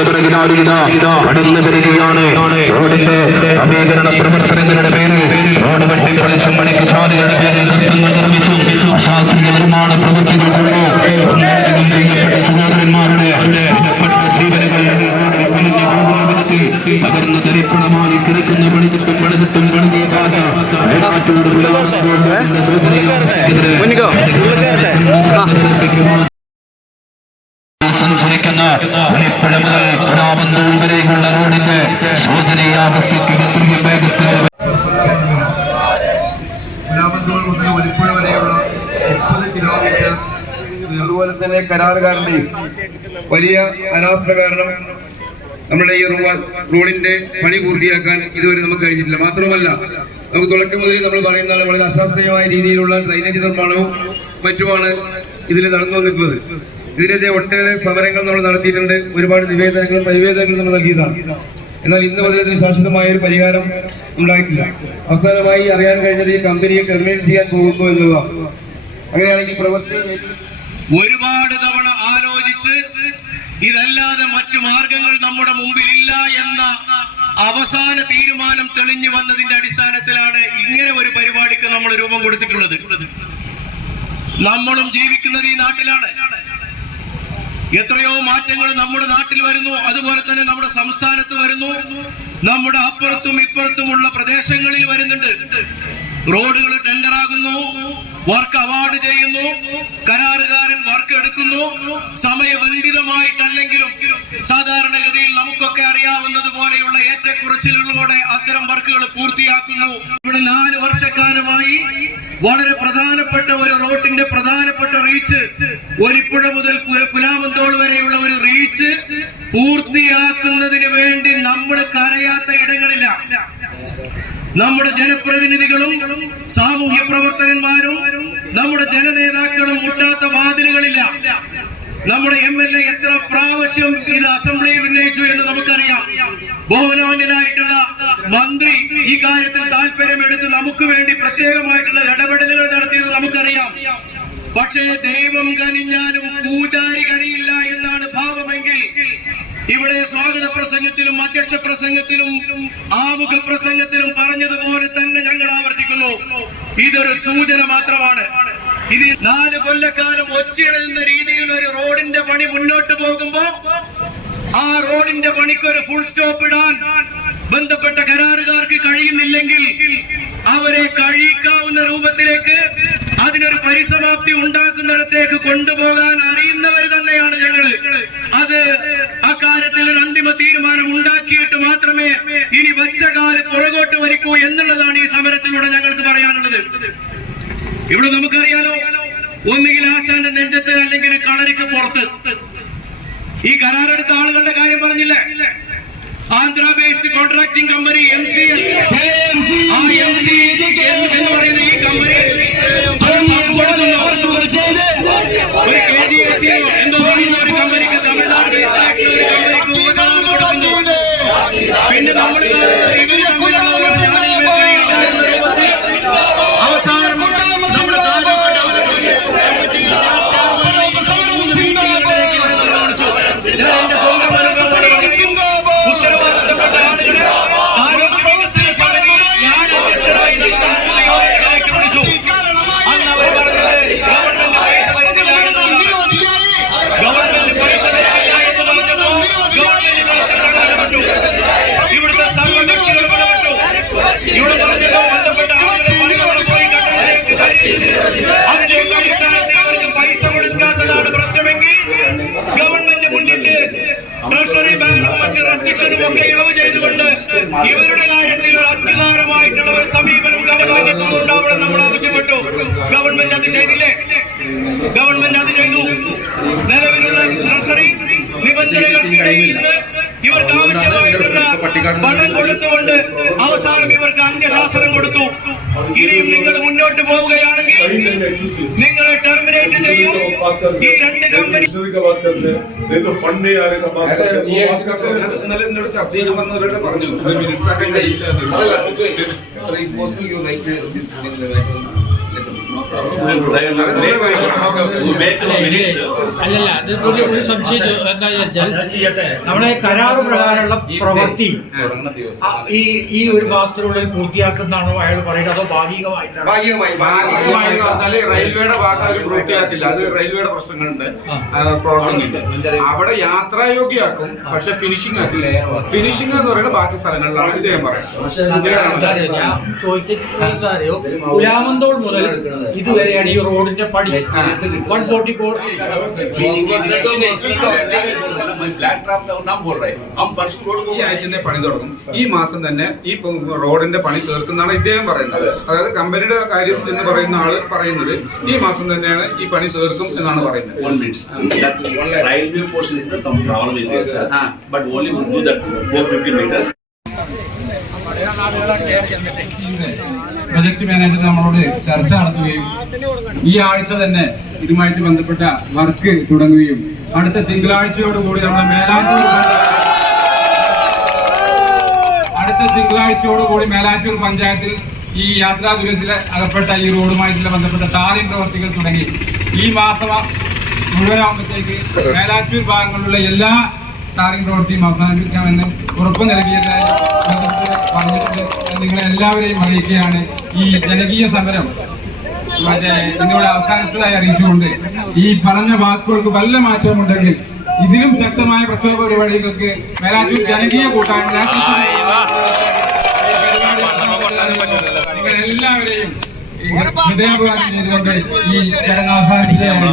അതിന്റെ പിറകിലാണ് ഇതാ കടന്നു വരികയാണ് റോഡിന്റെ നവീകരണ പ്രവർത്തനങ്ങളുടെ പേരിൽ റോഡ് വെട്ടിപ്പൊളിച്ചും മണിക്ക് ചാലുകളുടെ പേരിൽ കൃത്യങ്ങൾ നിർമ്മിച്ചും അശാസ്ത്രീയ നിർമ്മാണ പ്രവൃത്തികൾ കൊണ്ട് ഒന്നിലധികം പ്രിയപ്പെട്ട സഹോദരന്മാരുടെ വിലപ്പെട്ട ജീവനുകൾ തകർന്ന് തരിപ്പണമായി കിടക്കുന്ന പണിതിട്ടും പണിതിട്ടും പണിതേ പാത വയനാട്ടിലൂടെ സൂചനയാണ് സഞ്ചരിക്കുന്ന വെളിപ്പുഴ മുതൽ പുലാമന്തൂർ വരെയുള്ള മുതൽ വരെയുള്ള മുപ്പത് കിലോമീറ്റർ അതുപോലെ തന്നെ കരാറുകാരുടെയും വലിയ അനാസ്ഥ കാരണം നമ്മുടെ ഈ റോഡിന്റെ പണി പൂർത്തിയാക്കാൻ ഇതുവരെ നമുക്ക് കഴിഞ്ഞിട്ടില്ല മാത്രമല്ല നമുക്ക് തുടക്കം മുതൽ നമ്മൾ പറയുന്നതാണ് വളരെ അശാസ്ത്രീയമായ രീതിയിലുള്ള ഡ്രൈനേജ് നിർമ്മാണവും മറ്റുമാണ് ഇതിൽ നടന്നു വന്നിട്ടുള്ളത് ഇതിനെതിരെ ഒട്ടേറെ സമരങ്ങൾ നമ്മൾ നടത്തിയിട്ടുണ്ട് ഒരുപാട് നിവേദനങ്ങളും പരിവേദനങ്ങളും നമ്മൾ നൽകിയതാണ് എന്നാൽ ഇന്ന് മുതൽ ശാശ്വതമായ ഒരു പരിഹാരം ഉണ്ടായിട്ടില്ല. അവസാനമായി അറിയാൻ കഴിഞ്ഞത് ഈ കമ്പനിയെ ടെർമിനേറ്റ് ചെയ്യാൻ പോകുന്നു എന്നുള്ളതാണ്. അങ്ങനെയാണെങ്കിൽ പ്രവൃത്തി ഒരുപാട് തവണ ആലോചിച്ച് ഇതല്ലാതെ മറ്റു മാർഗങ്ങൾ നമ്മുടെ മുമ്പിലില്ല എന്ന അവസാന തീരുമാനം തെളിഞ്ഞു വന്നതിന്റെ അടിസ്ഥാനത്തിലാണ് ഇങ്ങനെ ഒരു പരിപാടിക്ക് നമ്മൾ രൂപം കൊടുത്തിട്ടുള്ളത്. നമ്മളും ജീവിക്കുന്നത് ഈ നാട്ടിലാണ്. എത്രയോ മാറ്റങ്ങൾ നമ്മുടെ നാട്ടിൽ വരുന്നു. അതുപോലെ തന്നെ നമ്മുടെ സംസ്ഥാനത്ത് വരുന്നു. നമ്മുടെ അപ്പുറത്തും ഇപ്പുറത്തുമുള്ള പ്രദേശങ്ങളിൽ വരുന്നുണ്ട്. റോഡുകൾ ടെൻഡർ ടെൻഡറാകുന്നു. വർക്ക് അവാർഡ് ചെയ്യുന്നു. കരാറുകാരൻ വർക്ക് എടുക്കുന്നു. സമയബന്ധിതമായിട്ടല്ലെങ്കിലും സാധാരണഗതിയിൽ നമുക്കൊക്കെ അറിയാവുന്നത് പോലെയുള്ള ഏറ്റക്കുറച്ചിലുകളോടെ അത്തരം വർക്കുകൾ പൂർത്തിയാക്കുന്നു. ഇവിടെ നാല് വർഷക്കാലമായി വളരെ പ്രധാനപ്പെട്ട ഒരു റോഡിന്റെ പ്രധാനപ്പെട്ട റീച്ച് ഒലിപ്പുഴ മുതൽ പു- വരെയുള്ള ഒരു റീച്ച് പൂർത്തിയാക്കുന്നതിന് വേണ്ടി നമ്മൾ കരയാത്ത ഇടങ്ങളില്ല. നമ്മുടെ ജനപ്രതിനിധികളും സാമൂഹ്യ പ്രവർത്തകന്മാരും നമ്മുടെ ജനനേതാക്കളും മുട്ടാത്ത വാതിലുകളില്ല. നമ്മുടെ എം എൽ എ എത്ര പ്രാവശ്യം ഇത് അസംബ്ലിയിൽ ഉന്നയിച്ചു എന്ന് നമുക്കറിയാം. ബഹുമാന്യനായിട്ടുള്ള മന്ത്രി ഈ കാര്യത്തിൽ താല്പര്യമെടുത്ത് നമുക്ക് വേണ്ടി പ്രത്യേകമായിട്ടുള്ള പക്ഷേ ദൈവം കനിഞ്ഞാലും പൂജാരി കനിയില്ല എന്നാണ് ഭാവമെങ്കിൽ ഇവിടെ സ്വാഗത പ്രസംഗത്തിലും അധ്യക്ഷ പ്രസംഗത്തിലും ആമുഖ പ്രസംഗത്തിലും പറഞ്ഞതുപോലെ തന്നെ ഞങ്ങൾ ആവർത്തിക്കുന്നു. ഇതൊരു സൂചന മാത്രമാണ്. ഇത് നാല് കൊല്ലക്കാലം ഒച്ചയിടുന്ന രീതിയിൽ ഒരു റോഡിന്റെ പണി മുന്നോട്ട് പോകുമ്പോ ആ റോഡിന്റെ പണിക്ക് ഒരു ഫുൾ സ്റ്റോപ്പ് ഇടാൻ ബന്ധപ്പെട്ട കരാറുകാർക്ക് കഴിയുന്നില്ലെങ്കിൽ അവരെ കഴിക്കാവുന്ന രൂപത്തിലേക്ക് അതിനൊരു പരിസമാപ്തി ഉണ്ടാക്കുന്നിടത്തേക്ക് കൊണ്ടുപോകാൻ അറിയുന്നവർ തന്നെയാണ് ഞങ്ങൾ. അത് അക്കാര്യത്തിൽ ഒരു അന്തിമ തീരുമാനം ഉണ്ടാക്കിയിട്ട് മാത്രമേ ഇനി വച്ച പുറകോട്ട് വരിക്കൂ എന്നുള്ളതാണ് ഈ സമരത്തിലൂടെ ഞങ്ങൾക്ക് പറയാനുള്ളത്. ഇവിടെ നമുക്കറിയാലോ ഒന്നുകിൽ ആശാന്റെ നെഞ്ചത്ത് അല്ലെങ്കിൽ കളരിക്ക് പുറത്ത്. ഈ കരാറെടുത്ത ആളുകളുടെ കാര്യം പറഞ്ഞില്ലേ? Andhra based contracting company M C L എന്ന് പറയുന്ന ഈ കമ്പനി പിന്നെ നമ്മൾ കാണുന്നത് ഇവർ തമ്മിലുള്ള ട്രഷറി ബാനും മറ്റ് റെസ്ട്രിക്ഷനും ഒക്കെ ഇളവ് ചെയ്തുകൊണ്ട് ഇവരുടെ കാര്യത്തിൽ ഒരു അധികാരമായിട്ടുള്ള ഒരു സമീപനം ഗവൺമെന്റ് ഉണ്ടാവണം നമ്മൾ ആവശ്യപ്പെട്ടു. ഗവൺമെന്റ് അത് ചെയ്തില്ലേ? ഗവൺമെന്റ് അത് ചെയ്തു. നിലവിലുള്ള ട്രഷറി നിബന്ധനകൾക്കിടയിൽ ഇന്ന് ഇവർക്ക് ആവശ്യമായിട്ടുള്ള പണം കൊടുത്തുകൊണ്ട് അവസാനം ഇവർക്ക് അന്ത്യശാസനം കൊടുത്തു. ഇനിയും നിങ്ങൾ മുന്നോട്ട് പോവുകയാണെങ്കിൽ നിങ്ങൾ ജനറേറ്റ് ചെയ്യും ഈ രണ്ട് കമ്പനി ഇത് ഫണ്ട് ഇന്നലെ എന്നോട് ചർച്ച ചെയ്ത് വന്നവരോട് പറഞ്ഞു. മിനിറ്റ്സ് ഒക്കെ അല്ലല്ല അത് ഒരു ഒരു സംശയം എന്താ വെച്ചാൽ നമ്മുടെ കരാറ് പ്രകാരമുള്ള പ്രവൃത്തി ഈ ഈ ഒരു മാസത്തിനുള്ളിൽ പൂർത്തിയാക്കുന്നതാണോ അയാൾ പറയുന്നത് അതോ ഭാഗികമായിട്ടാണ് ഭാഗികമായി ഭാഗികമായി റെയിൽവേയുടെ ഭാഗം പൂർത്തിയാക്കില്ല അത് റെയിൽവേയുടെ പ്രശ്നങ്ങളുണ്ട് പ്രോസസ് ഉണ്ട് അവിടെ യാത്രായോഗ്യമാക്കും പക്ഷെ ഫിനിഷിംഗ് ആക്കില്ല ഫിനിഷിംഗ് എന്ന് പറയുന്നത് ബാക്കി സ്ഥലങ്ങളിലാണ് ഞാൻ ചോദിച്ചിട്ടുള്ള പറയാം ഞാൻ ചോദിച്ചിട്ട് അറിയോ ഉലാമന്തോൾ മുതൽ ഇതുവരെയാണ് ഈ റോഡിന്റെ പണി വൺ ഫോർട്ടി ഫോർ പണി തുടങ്ങും ഈ മാസം തന്നെ ഈ റോഡിന്റെ പണി തീർക്കുന്നതാണ് ഇദ്ദേഹം പറയുന്നത് അതായത് കമ്പനിയുടെ കാര്യം എന്ന് പറയുന്ന ആൾ പറയുന്നത് ഈ മാസം തന്നെയാണ് ഈ പണി തീർക്കും എന്നാണ് പറയുന്നത് railway portion That railway portion is the some problem project manager നമ്മളോട് ചർച്ച നടത്തുകയും ഈ ആഴ്ച തന്നെ ഇതുമായിട്ട് ബന്ധപ്പെട്ട വർക്ക് തുടങ്ങുകയും അടുത്ത തിങ്കളാഴ്ചയോടുകൂടി നമ്മുടെ മേലാറ്റൂർ അടുത്ത തിങ്കളാഴ്ചയോടുകൂടി മേലാറ്റൂർ പഞ്ചായത്തിൽ ഈ യാത്രാ ദുരിതത്തിൽ അകപ്പെട്ട ഈ റോഡുമായിട്ടുള്ള ബന്ധപ്പെട്ട ടാറിംഗ് പ്രവർത്തികൾ തുടങ്ങി. ഈ മാസം മുഴുവനാകുമ്പോഴത്തേക്ക് മേലാറ്റൂർ ഭാഗങ്ങളിലുള്ള എല്ലാ ടാറിംഗ് പ്രവൃത്തിയും അവസാനിപ്പിക്കാമെന്ന് ഉറപ്പ് നൽകിയതായി നിങ്ങളെല്ലാവരെയും എല്ലാവരെയും അറിയിക്കുകയാണ്. ഈ ജനകീയ സമരം മറ്റേ ഇന്നിവിടെ അവസാനിച്ചതായി അറിയിച്ചുകൊണ്ട് ഈ പറഞ്ഞ വാക്കുകൾക്ക് വല്ല മാറ്റമുണ്ടെങ്കിൽ ഇതിലും ശക്തമായ പ്രക്ഷോഭ പരിപാടികൾക്ക് മേലാറ്റൂർ ജനകീയ കൂട്ടായ്മ ചെയ്തുകൊണ്ട് ഈ ചടങ്ങ് അവസാനിപ്പിക്കുകയാണ്.